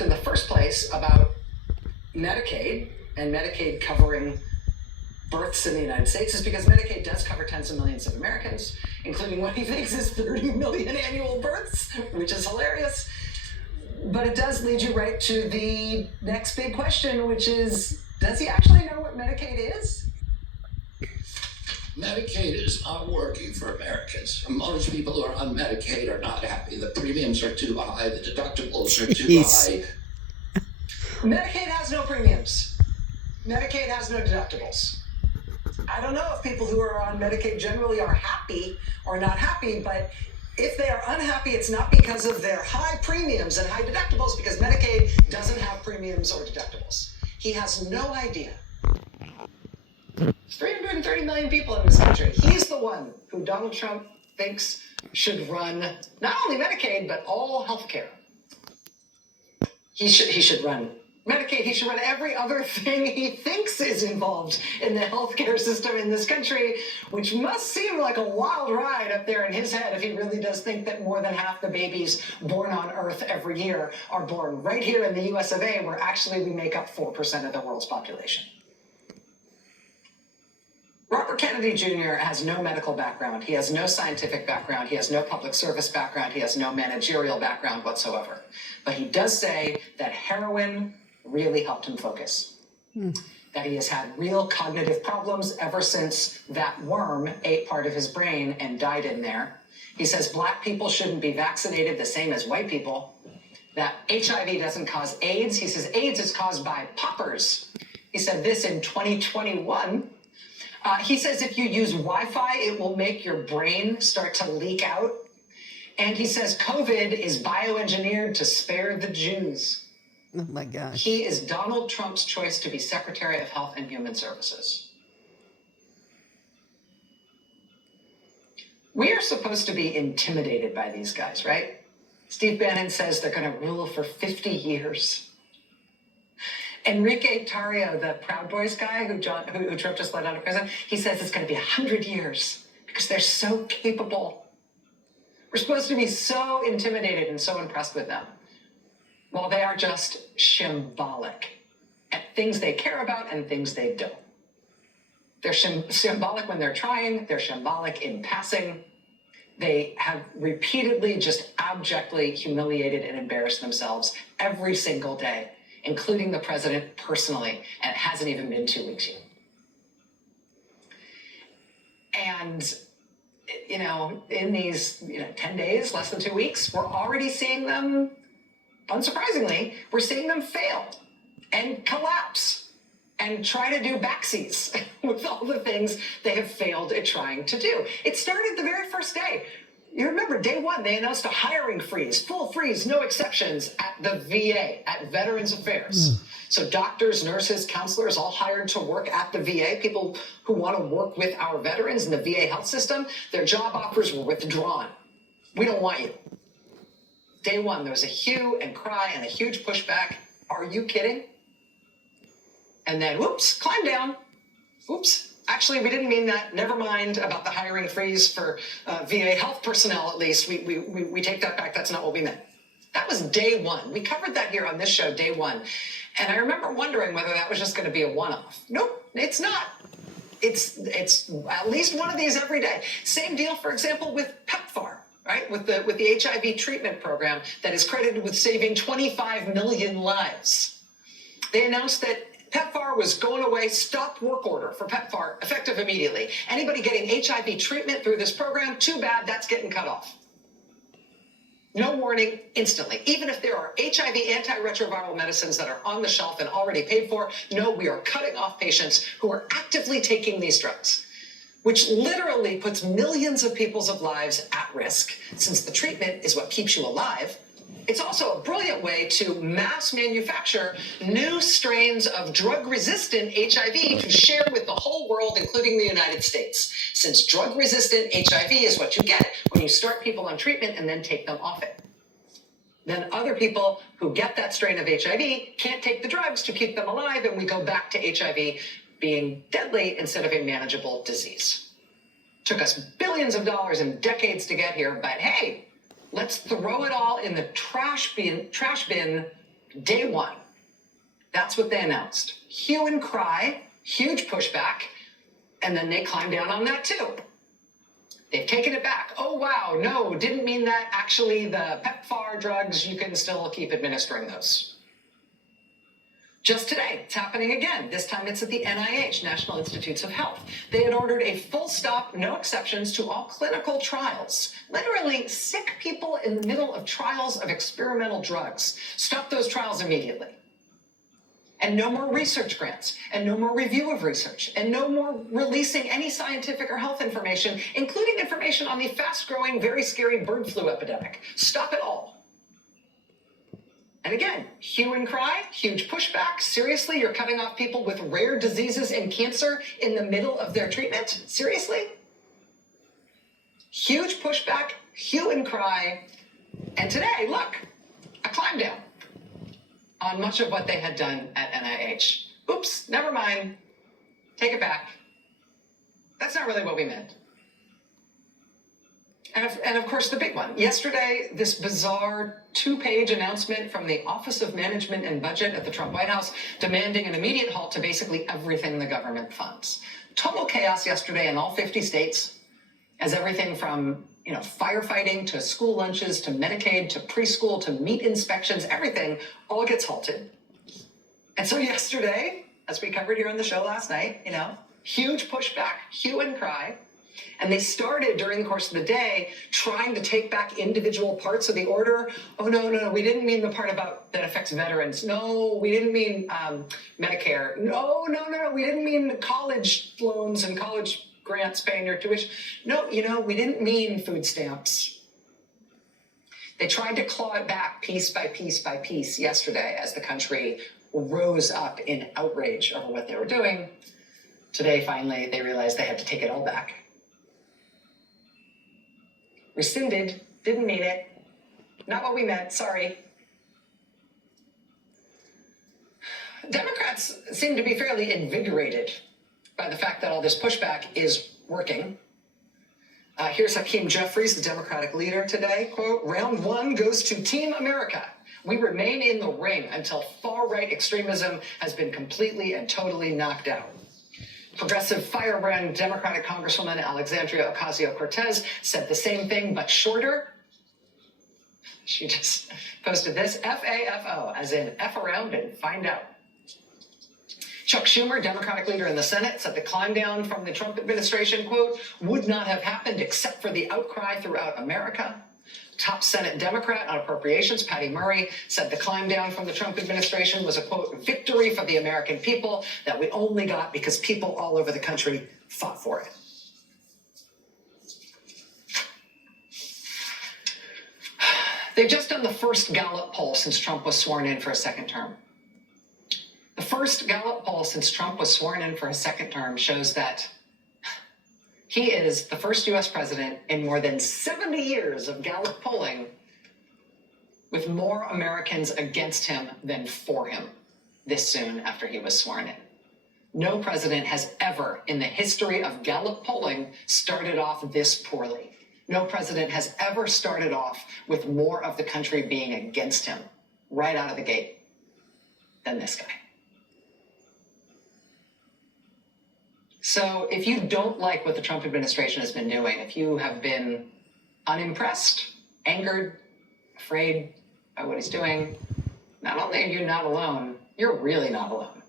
asked in the first place about Medicaid and Medicaid covering births in the United States is because Medicaid does cover tens of millions of Americans, including what he thinks is 30 million annual births, which is hilarious. But it does lead you right to the next big question, which is, does he actually know what Medicaid is? Medicaid is not working for Americans. Most people who are on Medicaid are not happy. The premiums are too high. The deductibles are too high. Medicaid has no premiums. Medicaid has no deductibles. I don't know if people who are on Medicaid generally are happy or not happy, but if they are unhappy, it's not because of their high premiums and high deductibles, because Medicaid doesn't have premiums or deductibles. He has no idea. 330 million people in this country. He's the one who Donald Trump thinks should run not only Medicaid, but all healthcare. He should run Medicaid. He should run every other thing he thinks is involved in the healthcare system in this country, which must seem like a wild ride up there in his head if he really does think that more than half the babies born on Earth every year are born right here in the US of A, where actually we make up 4% of the world's population. Robert Kennedy Jr. has no medical background. He has no scientific background. He has no public service background. He has no managerial background whatsoever. But he does say that heroin really helped him focus. That he has had real cognitive problems ever since that worm ate part of his brain and died in there. He says black people shouldn't be vaccinated the same as white people. That HIV doesn't cause AIDS. He says AIDS is caused by poppers. He said this in 2021. He says if you use Wi-Fi, it will make your brain start to leak out. And he says COVID is bioengineered to spare the Jews. Oh my gosh. He is Donald Trump's choice to be Secretary of Health and Human Services. We are supposed to be intimidated by these guys, right? Steve Bannon says they're going to rule for 50 years. Enrique Tarrio, the Proud Boys guy who Trump just let out of prison, he says it's going to be 100 years because they're so capable. We're supposed to be so intimidated and so impressed with them. Well, they are just shambolic at things they care about and things they don't. They're shambolic when they're trying. They're shambolic in passing. They have repeatedly just abjectly humiliated and embarrassed themselves every single day, including the president personally, and it hasn't even been 2 weeks yet. And, in these 10 days, less than 2 weeks, we're already seeing them, unsurprisingly, we're seeing them fail and collapse and try to do backsies with all the things they have failed at trying to do. It started the very first day. You remember, day one, they announced a hiring freeze, full freeze, no exceptions at the VA, at Veterans Affairs. So doctors, nurses, counselors, all hired to work at the VA, people who want to work with our veterans in the VA health system, their job offers were withdrawn. We don't want you. Day one, there was a hue and cry and a huge pushback. Are you kidding? And then, whoops, climb down. Whoops. Actually, we didn't mean that. Never mind about the hiring freeze for VA health personnel, at least. We take that back. That's not what we meant. That was day one. We covered that here on this show, day one. And I remember wondering whether that was just going to be a one-off. Nope, it's not. It's at least one of these every day. Same deal, for example, with PEPFAR, right? With the HIV treatment program that is credited with saving 25 million lives. They announced that PEPFAR was going away, stopped work order for PEPFAR, effective immediately. Anybody getting HIV treatment through this program, too bad, that's getting cut off. No warning, instantly. Even if there are HIV antiretroviral medicines that are on the shelf and already paid for, no, we are cutting off patients who are actively taking these drugs, which literally puts millions of people's lives at risk, since the treatment is what keeps you alive. It's also a brilliant way to mass manufacture new strains of drug-resistant HIV to share with the whole world, including the United States, since drug-resistant HIV is what you get when you start people on treatment and then take them off it. Then other people who get that strain of HIV can't take the drugs to keep them alive, and we go back to HIV being deadly instead of a manageable disease. Took us billions of dollars and decades to get here, but hey, let's throw it all in the trash bin Day one. That's what they announced. Hue and cry, huge pushback, and then they climbed down on that too. They've taken it back. Oh, wow, no, didn't mean that. Actually, the PEPFAR drugs, you can still keep administering those. Just today, it's happening again. This time it's at the NIH, National Institutes of Health. They had ordered a full stop, no exceptions to all clinical trials. Literally, sick people in the middle of trials of experimental drugs. Stop those trials immediately. And no more research grants, and no more review of research, and no more releasing any scientific or health information, including information on the fast-growing, very scary bird flu epidemic. Stop it all. And again, hue and cry, huge pushback. Seriously, you're cutting off people with rare diseases and cancer in the middle of their treatment? Seriously? Huge pushback, hue and cry. And today, look, a climb down on much of what they had done at NIH. Oops, never mind. Take it back. That's not really what we meant. And of course, the big one. Yesterday, this bizarre 2-page announcement from the Office of Management and Budget at the Trump White House demanding an immediate halt to basically everything the government funds. Total chaos yesterday in all 50 states as everything from firefighting to school lunches to Medicaid to preschool to meat inspections, everything all gets halted. And so yesterday, as we covered here on the show last night, huge pushback, hue and cry. And they started during the course of the day trying to take back individual parts of the order. Oh, no, we didn't mean the part about that affects veterans. No, we didn't mean Medicare. No, we didn't mean college loans and college grants paying your tuition. No, we didn't mean food stamps. They tried to claw it back piece by piece by piece yesterday as the country rose up in outrage over what they were doing. Today, finally, they realized they had to take it all back. Rescinded, didn't mean it. Not what we meant, sorry. Democrats seem to be fairly invigorated by the fact that all this pushback is working. Here's Hakeem Jeffries, the Democratic leader today, quote, "Round one goes to Team America. We remain in the ring until far-right extremism has been completely and totally knocked out." Progressive firebrand Democratic Congresswoman Alexandria Ocasio-Cortez said the same thing, but shorter. She just posted this, FAFO, as in F around and find out. Chuck Schumer, Democratic leader in the Senate, said the climb down from the Trump administration, quote, "would not have happened except for the outcry throughout America." Top Senate Democrat on appropriations, Patty Murray, said the climb down from the Trump administration was a, quote, "victory for the American people that we only got because people all over the country fought for it." They've just done the first Gallup poll since Trump was sworn in for a second term. The first Gallup poll since Trump was sworn in for a second term shows that he is the first U.S. president in more than 70 years of Gallup polling with more Americans against him than for him this soon after he was sworn in. No president has ever in the history of Gallup polling started off this poorly. No president has ever started off with more of the country being against him right out of the gate than this guy. So if you don't like what the Trump administration has been doing, if you have been unimpressed, angered, afraid by what he's doing, not only are you not alone, you're really not alone.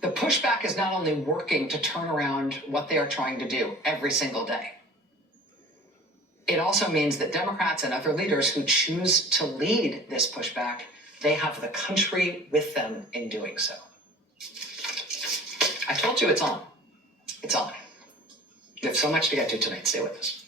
The pushback is not only working to turn around what they are trying to do every single day. It also means that Democrats and other leaders who choose to lead this pushback, they have the country with them in doing so. I told you it's on. It's on. We have so much to get to tonight. Stay with us.